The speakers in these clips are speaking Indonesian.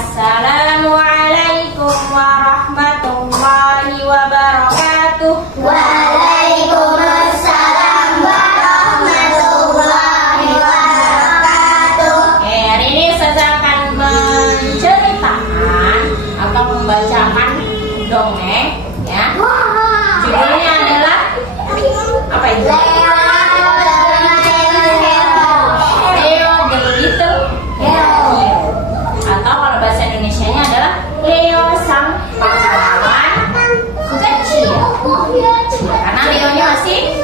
Assalamualaikum warahmatullahi wabarakatuh. Waalaikumsalam warahmatullahi wabarakatuh. Oke, hari ini saya akan menceritakan atau membacakan dongeng, ya. Judulnya adalah apa itu? Leo the Little Hero. Atau kalau bahasa Indonesianya adalah Leo sang pahlawan kecil. Karena Leonya masih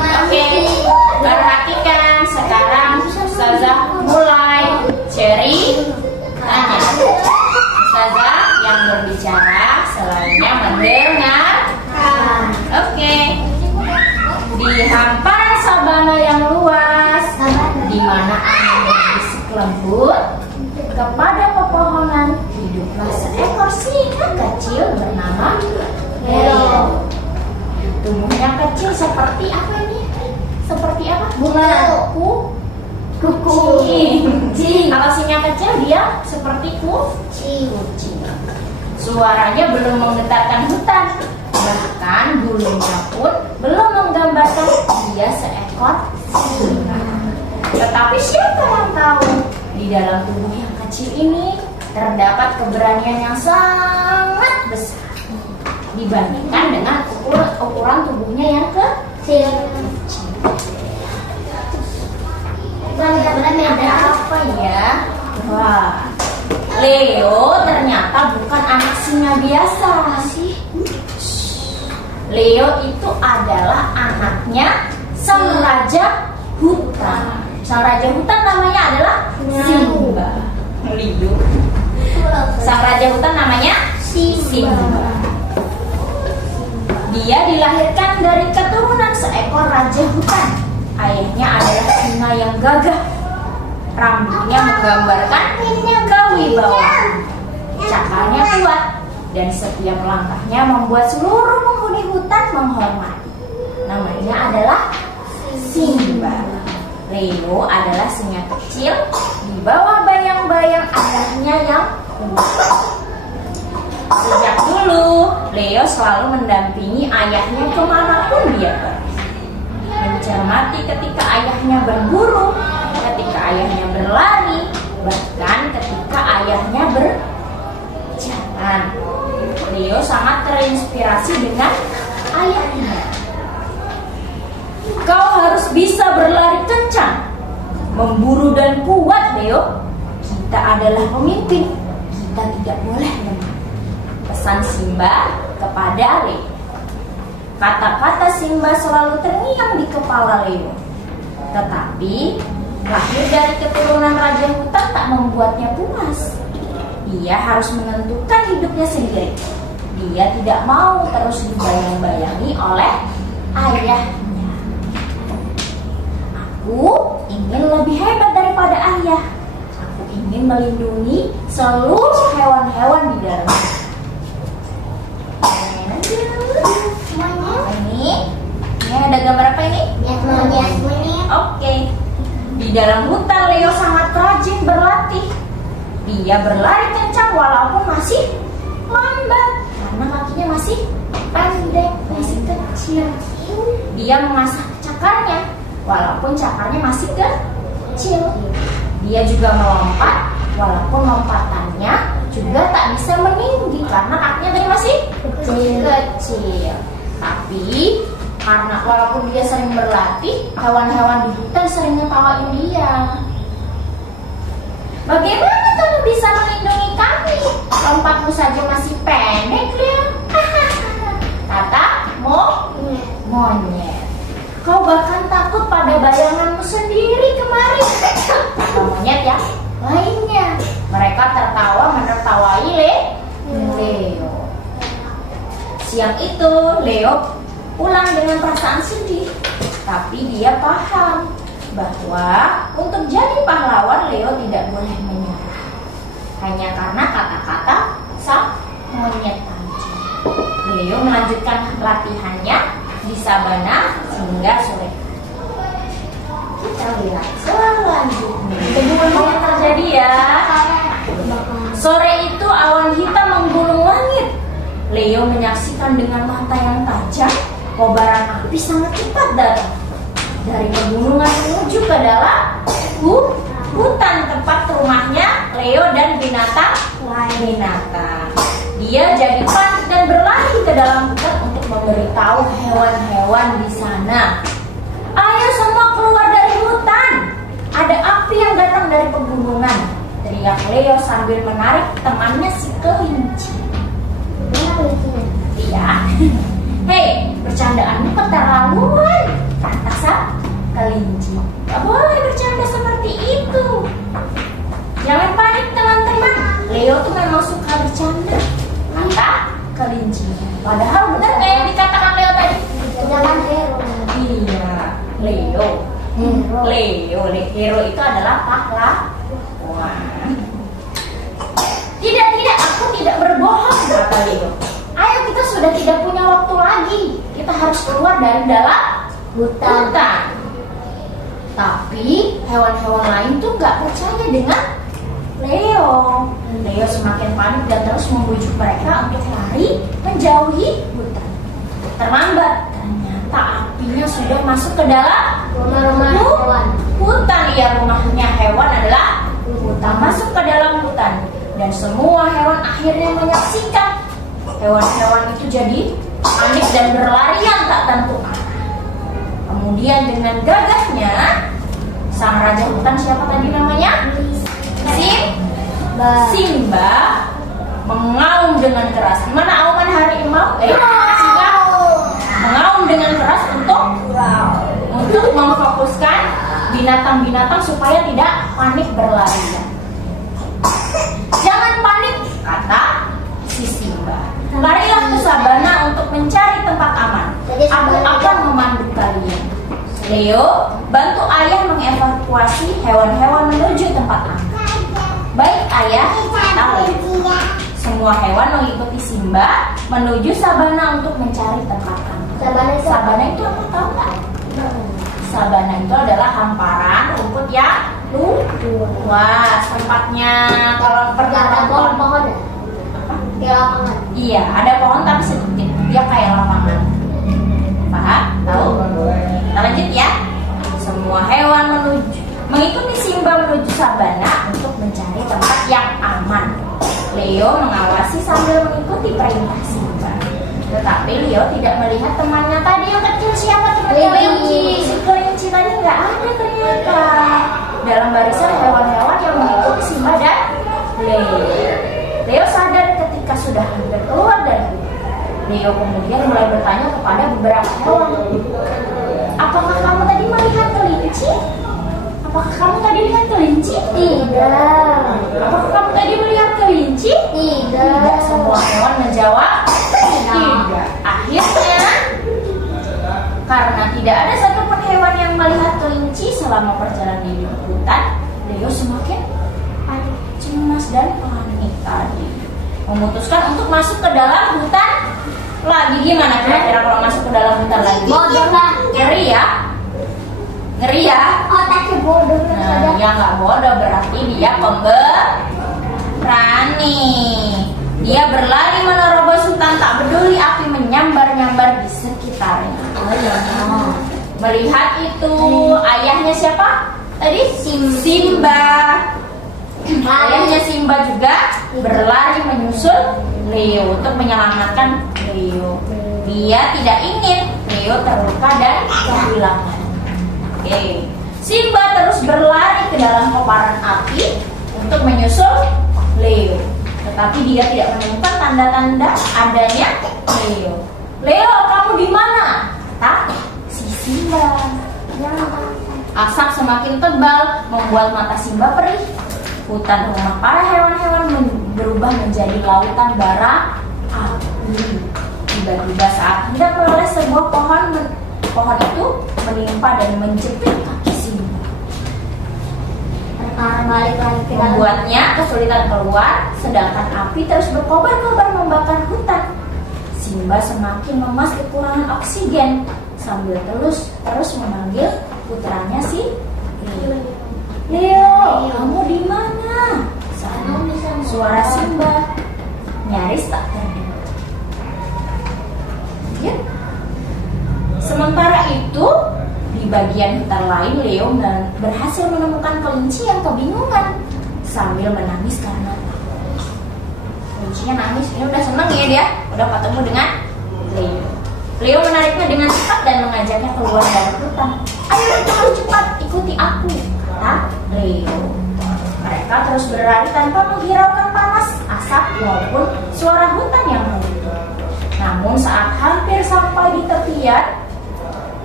oke. Perhatikan sekarang Ustazah mulai ceritanya. Ustazah yang berbicara selainnya mendengarkan. Oke. Di hamparan sabana yang luas, di mana angin berbisik lembut, kepada pepohonan hiduplah seekor singa kecil bernama Leo. Tubuhnya kecil seperti apa ini? Seperti apa? Bunga. Kucing. Kalau singa kecil dia seperti kucing. Suaranya belum menggetarkan hutan. Bahkan bulunya pun belum menggambarkan dia seekor singa. Tetapi siapa yang tahu di dalam tubuh yang kecil ini terdapat keberanian yang sangat besar dibandingkan dengan ukuran tubuhnya yang kecil. Ada apa ya? Wah, Leo ternyata bukan anak singa biasa sih. Leo itu adalah anaknya sang raja hutan. Sang raja hutan namanya adalah Simba. Lidu. Sang raja hutan namanya Simba. Dia dilahirkan dari keturunan seekor raja hutan. Ayahnya adalah singa yang gagah. Rambutnya menggambarkan nyega wibawa. Cakarnya kuat dan setiap langkahnya membuat seluruh penghuni hutan menghormati. Namanya adalah Simba. Leo adalah singa kecil di bawah bayang-bayang ayahnya yang kuat. Sejak dulu, Leo selalu mendampingi ayahnya kemanapun dia pergi. Mencermati ketika ayahnya berburu, ketika ayahnya berlari, bahkan ketika ayahnya berjalan. Leo sangat terinspirasi dengan ayahnya. Kau harus bisa berlari kencang, memburu dan kuat, Leo. Kita adalah pemimpin, kita tidak boleh lemah. Pesan Simba kepada Leo. Kata-kata Simba selalu terngiang di kepala Leo. Tetapi lahir dari keturunan raja hutan tak membuatnya puas. Dia harus menentukan hidupnya sendiri. Dia tidak mau terus dibayang-bayangi oleh ayahnya. Aku ingin lebih hebat daripada ayah. Aku ingin melindungi seluruh hewan-hewan di dalam hutan. Ini ada gambar apa ini? Monyet. Oke. Di dalam hutan Leo sangat rajin berlatih. Dia berlari kencang walaupun masih lambat karena kakinya masih pendek, masih kecil. Dia mengasah cakarnya walaupun cakarnya masih kecil. Dia juga melompat walaupun lompatannya juga tak bisa meninggi karena kakinya tadi masih kecil. Tapi karena walaupun dia sering berlatih, hewan-hewan di hutan sering ngetawain dia. Bagaimana kamu bisa melindungi kami? Lompatmu saja masih pendek, Leo. Kata monyet. Kau bahkan takut pada bayanganmu sendiri kemarin. Kata monyet yang lainnya. Mereka tertawa menertawai Leo. Siang itu Leo pulang dengan perasaan sedih. Tapi dia paham bahwa untuk jadi pahlawan Leo tidak boleh menyerah hanya karena kata-kata sang monyet tadi. Leo melanjutkan latihannya di sabana hingga sore. Kita lihat selanjutnya. Apa yang terjadi ya? Sore itu awan hitam menggulung langit. Leo menyaksikan dengan mata yang tajam kobaran api sangat cepat datang dari pegunungan menuju ke dalam hutan tempat rumahnya Leo dan binatang. Dia jadi panik dan berlari ke dalam hutan untuk memberitahu hewan-hewan di sana. Ayo semua keluar dari hutan. Ada api yang datang dari pegunungan, teriak Leo sambil menarik temannya si kelinci. Iya. Hei, bercandaanmu keterlaluan, kata sang kelinci. Gak boleh bercanda seperti itu. Jangan panik teman-teman. Leo tuh memang suka bercanda, kata kelinci. Padahal benar kayak yang dikatakan Leo tadi. Jangan hero. Iya, Leo. Hero itu adalah pahlawan. Tidak, aku tidak berbohong, kata Leo. Ayo, kita sudah tidak punya waktu lagi. Kita harus keluar dari dalam hutan. Tapi hewan-hewan lain tuh gak percaya dengan Leo. Leo semakin panik dan terus membujuk mereka untuk lari menjauhi hutan. Terlambat, ternyata apinya sudah masuk ke dalam Rumah-rumah hewan. hutan. Ya, rumahnya hewan adalah hutan. Masuk ke dalam hutan. Dan semua hewan akhirnya menyaksikan. Hewan-hewan itu jadi panik dan berlarian tak tentu arah. Kemudian dengan gagahnya sang raja hutan, siapa tadi namanya? Simba mengaum dengan keras. Mana auman harimau? Simba mengaum dengan keras untuk memfokuskan binatang-binatang supaya tidak panik berlarian. Jangan panik, kata si Simba. Larilah ke sabana untuk mencari tempat aman. Aku akan memandu kalian. Leo, bantu ayah mengevakuasi hewan-hewan menuju tempat aman. Baik ayah, kata Leo. Semua hewan mengikuti Simba menuju sabana untuk mencari tempat aman. Sabana itu apa, tahu nggak? Sabana itu adalah hamparan rumput yang luas. Tempatnya kalau pernah Ada pohon-pohon ya? Kayak lapangan. Iya, ada pohon tapi sedikit. Dia kayak lapangan. Paham? Tahu? Kita lanjut ya. Semua hewan mengikuti Simba menuju sabana untuk mencari tempat yang aman. Leo mengawasi sambil mengikuti perintah Simba. Tetapi Leo tidak melihat temannya tadi yang kecil. Siapa temannya? Kelinci. Si kelinci tadi nggak ada ternyata. Dalam barisan hewan-hewan yang mengikuti Simba dan Leo. Leo sadar ketika sudah hampir keluar dari hutan. Leo kemudian mulai bertanya kepada beberapa hewan. Apakah kamu tadi melihat kelinci? Apakah kamu tadi melihat kelinci? Tidak. Apakah kamu tadi melihat kelinci? Tidak. Semua hewan menjawab tidak. Akhirnya, karena tidak ada satupun hewan yang melihat kelinci selama perjalanan di hutan, Leo semakin cemas dan panik tadi. Memutuskan untuk masuk ke dalam hutan lagi. Gimana kira-kira kalau masuk ke dalam hutan lagi? Bodoh lah. Ngeri ya? Ngeri ya? Otaknya bodoh saja. Ya nggak bodoh, berarti dia pemberani. Dia berlari menerobos hutan, tak peduli api menyambar-nyambar di sekitarnya. Melihat itu, ayahnya siapa? Tadi Simba. Ayahnya Simba juga berlari menyusul Leo untuk menyelamatkan Leo. Dia tidak ingin Leo terluka dan kehilangan. Oke. Simba terus berlari ke dalam kobaran api untuk menyusul Leo. Tetapi dia tidak menemukan tanda-tanda adanya Leo. Leo, kamu di mana? Kata si Simba. Asap semakin tebal membuat mata Simba perih. Hutan rumah para hewan-hewan berubah menjadi lautan bara api. Tiba-tiba saat hendak meleleh sebuah pohon itu menimpa dan menjepit kaki Simba. Membuatnya kesulitan keluar, sedangkan api terus berkobar-kobar membakar hutan. Simba semakin lemas kekurangan oksigen sambil terus memanggil putranya si Leo. Leo, kamu di mana? suara Simba nyaris tak terdengar. Ya. Sementara itu, di bagian hutan lain, Leo berhasil menemukan kelinci yang kebingungan sambil menangis karena takut. Kelincinya nangis, ini udah seneng ya dia, udah ketemu dengan Leo. Leo menariknya dengan cepat dan mengajaknya keluar dari hutan. Ayo kita harus cepat, ikuti aku, kata Leo. Mereka terus berlari tanpa menghiraukan panas, asap maupun suara hutan yang menggerutu. Namun saat hampir sampai di tepian,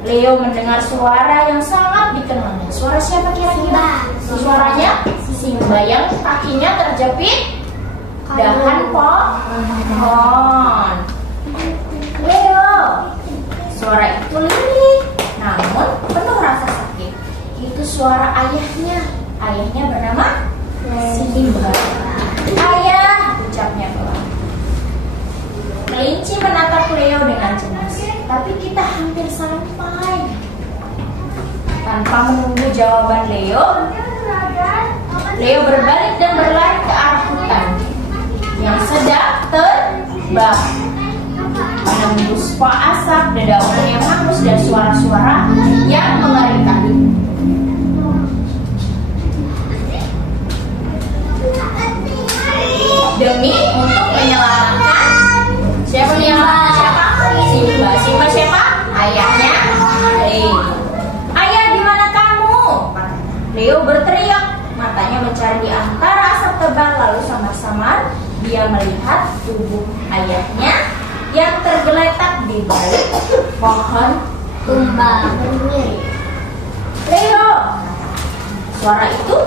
Leo mendengar suara yang sangat dikenalnya. Suara siapa kira-kira? Suaranya Simba yang kakinya terjepit dahan pohon. Leo, suara itu lirih, namun penuh rasa sakit. Itu suara ayahnya. Ayahnya bernama Simba. Ayah, ucapnya pelan. Kelinci menatap Leo dengan cemas. Tapi kita hampir sampai. Tanpa menunggu jawaban Leo berbalik dan berlari ke arah hutan yang sedang terbang. Menembus asap, dedaunan yang hangus dan suara-suara yang mengerikan. Demi untuk menyelamatkan siapa? Simba siapa? Ayahnya Leo. Ayah, di mana kamu? Leo berteriak, matanya mencari di antara asap tebal, lalu samar-samar dia melihat tubuh ayahnya yang tergeletak di balik pohon tumbang. Leo, suara itu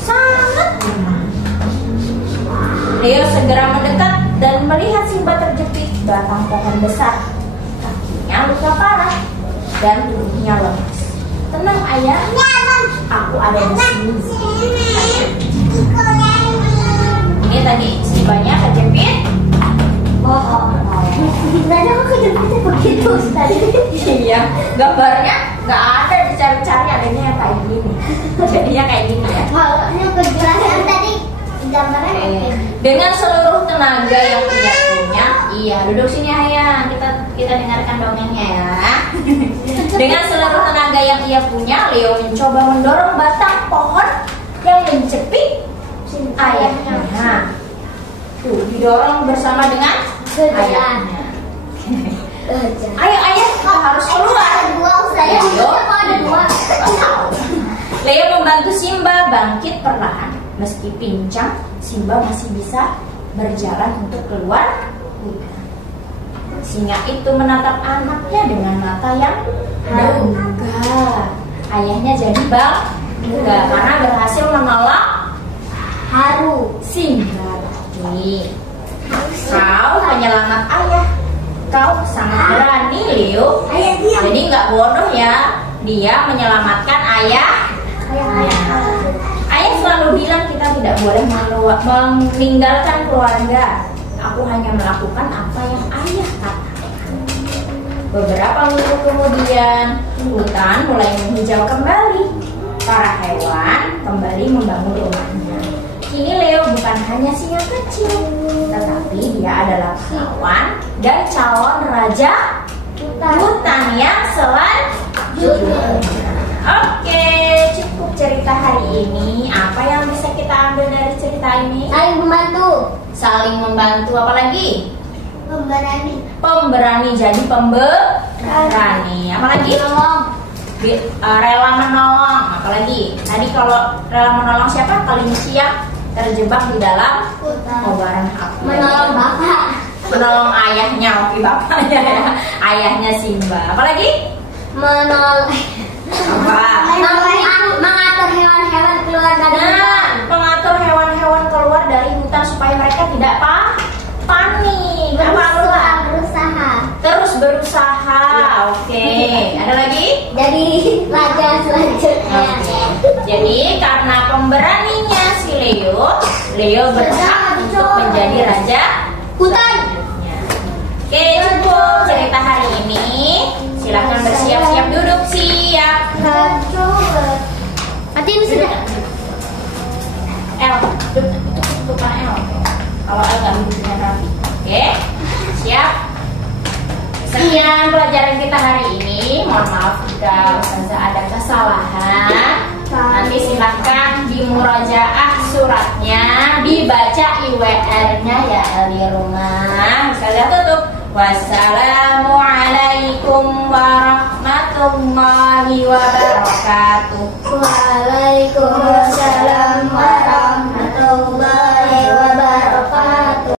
sangat lemah. Leo segera mendekat dan melihat Simba terjepit batang pohon besar. Kakinya luka parah dan tubuhnya lemas. Tenang ayah, aku ada di sini. Ini tadi Simbanya kejepit pohon. Gimana kok kejepitnya begitu tadi? Iya, gambarnya nggak ada, dicari-cari adanya yang kayak gini. Jadinya kayak gini ya. Kalau kejelasan tadi gambarnya dengan seluruh tenaga yang ia punya, iya duduk sini ayah, kita dengarkan dongengnya ya. Dengan seluruh tenaga yang ia punya, Leo mencoba mendorong batang pohon yang menjepit ayahnya. Tuh, didorong bersama dengan ayahnya. Ayo ayah, harus keluar. Leo membantu Simba bangkit perlahan. Meski pincang, Simba masih bisa berjalan untuk keluar hutan. Singa itu menatap anaknya dengan mata yang bangga. Ayahnya jadi bangga karena berhasil menolong Simba tadi. Kau penyelamat ayah. Kau sangat berani, Leo. Jadi nggak bodoh ya. Dia menyelamatkan ayah. Ayah selalu bilang kita tidak boleh meninggalkan keluarga. Aku hanya melakukan apa yang ayah katakan. Beberapa minggu kemudian, hutan mulai menghijau kembali. Para hewan kembali membangun rumahnya. Kini Leo bukan hanya singa kecil, tetapi dia adalah pahlawan dan calon raja hutan yang selanjutnya. Oke, cukup cerita hari ini. Apa yang bisa kita ambil dari cerita ini? Saling membantu, apalagi? Pemberani, jadi pemberani. Apalagi? Rela menolong. Apalagi? Tadi kalau rela menolong siapa? Kelinci yang terjebak di dalam kobaran api. Menolong bapak. Menolong ayahnya, oke bapaknya ya. Ayahnya Simba. Apalagi? Menolong. Mengatur hewan-hewan keluar dari hutan. Mengatur hewan-hewan keluar dari hutan supaya mereka tidak panik. Terus berusaha. Oke. Ada lagi? Jadi raja selanjutnya. Jadi karena pemberaninya si Leo berhak untuk menjadi raja Hutan. Oke, cukup cerita hari ini. Silahkan bersiap-siap duduk, siap. Matiin sudah. L, duduk L. kalau L nggak duduk dengan rapi. Oke, siap. Sekian pelajaran kita hari ini. Mohon maaf jika Ustazah ada kesalahan. Nanti silahkan dimurajaah suratnya, dibaca IWR-nya ya di rumah. Ustazah tutup. Wassalamualaikum warahmatullahi wabarakatuh. Waalaikumsalam warahmatullahi wabarakatuh.